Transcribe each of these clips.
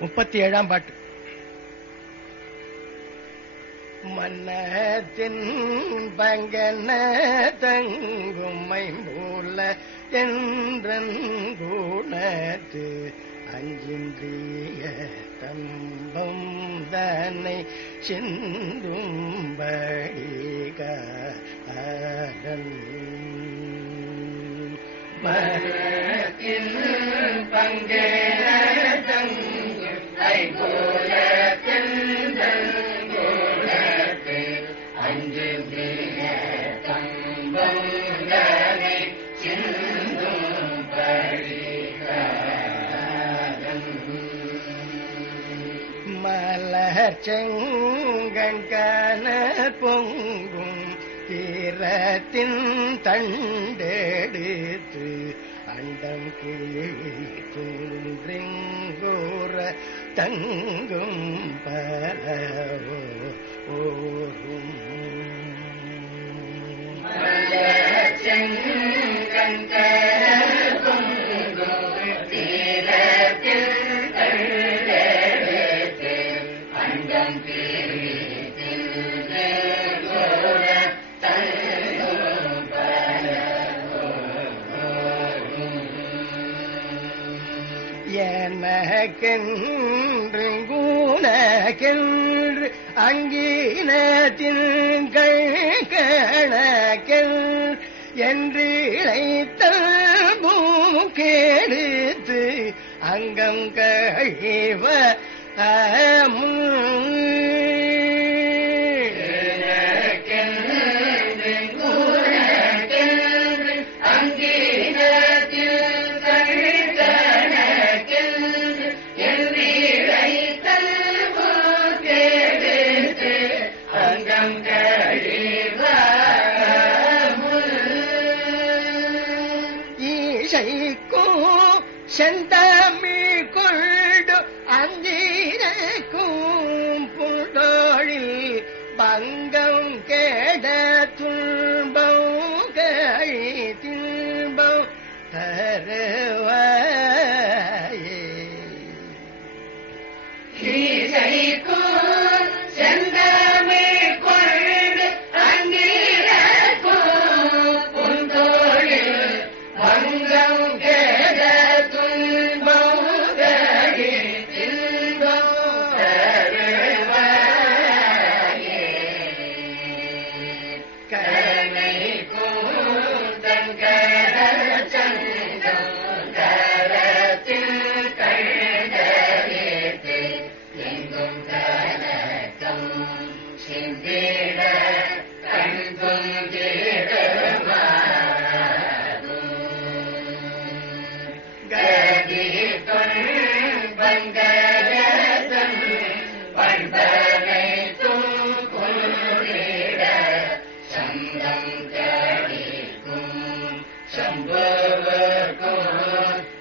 முப்பத்தி ஏழாம் பாட்டு. மன்னத்தின் பங்கன தங்கும்மை மூல என்றூணத்து அஞ்சின்றிய தம்பம் தன்னை சிந்தும்படிக மரத்தின் செங்கண்கன பொங்கும் தீரத்தின் தண்டெடுத்து அண்டம் கிழிக்கும் தூரிங்கோர தங்கும் பல கென்று கூன கென்று அங்கீன தின்கண கெல் என்று இழைத்த பூக்கேடுத்து அங்கம் கழிவ முன் 现在。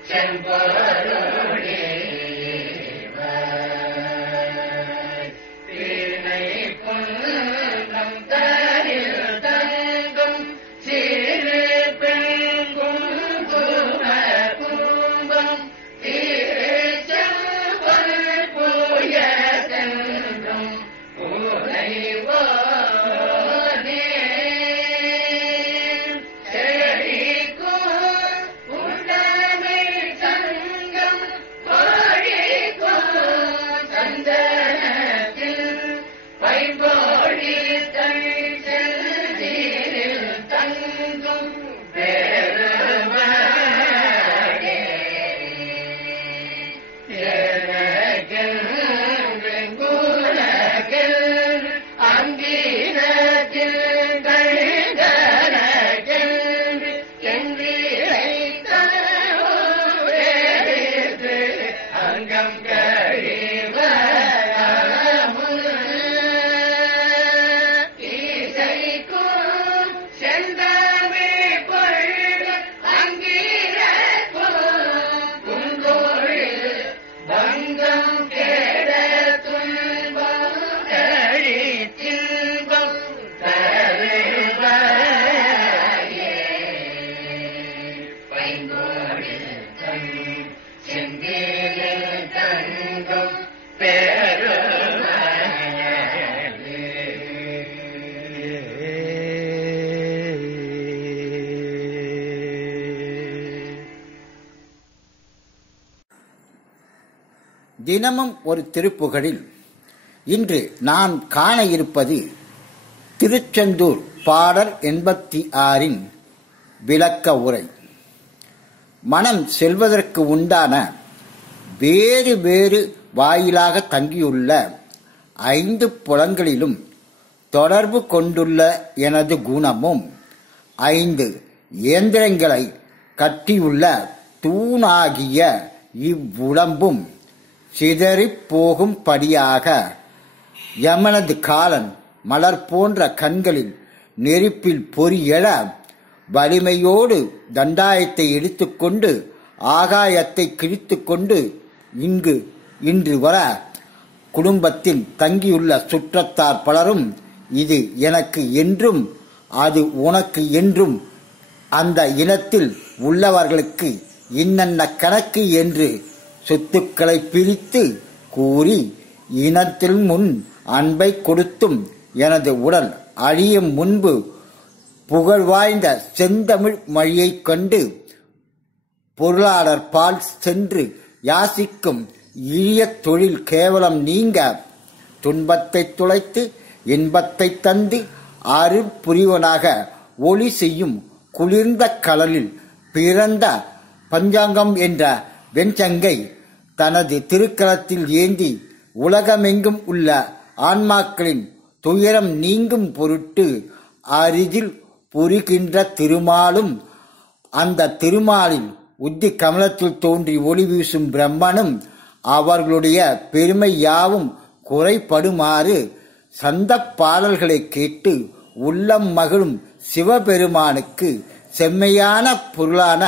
செம்பரலும் नमस्कारः தினமும் ஒரு திருப்புகழில் இன்று நான் காண இருப்பது திருச்செந்தூர் பாடல் எண்பத்தி ஆறின் விளக்க உரை. மனம் செல்வதற்கு உண்டான வேறு வேறு வாயிலாக தங்கியுள்ள ஐந்து புலங்களிலும் தொடர்பு கொண்டுள்ள எனது குணமும் ஐந்து இயந்திரங்களை கட்டியுள்ள தூணாகிய இவ்வுடம்பும் சிதறிப் போகும்படியாக யமனது காலன் மலர் போன்ற கண்களில் நெருப்பில் பொறியெழ வலிமையோடு தண்டாயத்தை எடுத்துக்கொண்டு ஆகாயத்தை கிழித்துக்கொண்டு இங்கு இன்று வர குடும்பத்தில் தங்கியுள்ள சுற்றத்தார் பலரும் இது எனக்கு என்றும் அது உனக்கு என்றும் அந்த இனத்தில் உள்ளவர்களுக்கு இன்னென்ன கணக்கு என்று சொத்துக்களை பிரித்து கூறி இனத்தில் முன் அன்பை கொடுத்தும் எனது உடல் அழியும் முன்பு புகழ்வாய்ந்த செந்தமிழ் மொழியைக் கண்டு பொருளாளர் பால் சென்று யாசிக்கும் இழிய தொழில் கேவலம் நீங்க துன்பத்தை துளைத்து இன்பத்தை தந்து அருள் புரிவனாக ஒளி செய்யும் குளிர்ந்த கடலில் பிறந்த பஞ்சாங்கம் என்ற வெண்சங்கை தனது திருக்கரத்தில் ஏந்தி உலகமெங்கும் உள்ள ஆன்மாக்களின் துயரம் நீங்கும் பொருட்டு அரிதில் புரிகின்ற திருமாலும் அந்த திருமாலின் உத்தி கமலத்தில் தோன்றி ஒளி வீசும் பிரம்மனும் அவர்களுடைய பெருமை யாவும் குறைபடுமாறு சந்த பாடல்களை கேட்டு உள்ளம் மகிழும் சிவபெருமானுக்கு செம்மையான பொருளான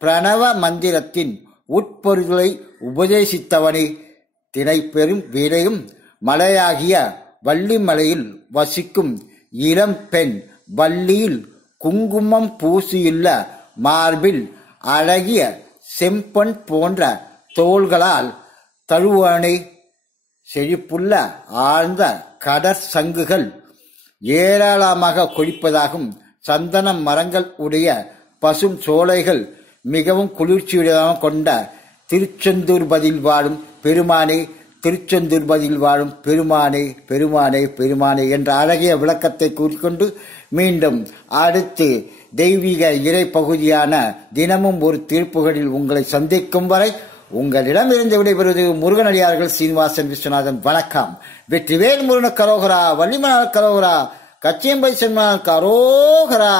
பிரணவ மந்திரத்தின் உட்பொருள்களை உபதேசித்தவனை. திணை பெரும் வீரையும் மலையாகிய வள்ளிமலையில் வசிக்கும் இளம் பெண் வள்ளியில் குங்குமம் பூசியுள்ள மார்பில் அழகிய செம்பன் போன்ற தோள்களால் தழுவனை செழிப்புள்ள ஆழ்ந்த கடற்சங்குகள் ஏராளமாக கொழிப்பதாகும். சந்தன மரங்கள் உடைய பசும் சோலைகள் மிகவும் குளிர்ச்சியுடையதாக கொண்ட திருச்செந்தூர் பதில் வாழும் பெருமானே திருச்செந்தூர் பதில் வாழும் பெருமானே பெருமானே பெருமானே என்ற அழகிய விளக்கத்தை கூறிக்கொண்டு மீண்டும் அடுத்து தெய்வீக இறை பகுதியான தினமும் ஒரு தீர்ப்புகளில் உங்களை சந்திக்கும் வரை உங்களிடமிருந்து விடைபெறுவது முருகனடியார்கள் சீனிவாசன் விஸ்வநாதன். வணக்கம். வெற்றிவேல் முருகன கரோகரா வள்ளிமனார் கரோகரா கச்சியம்பை சென்மனார் கரோகரா.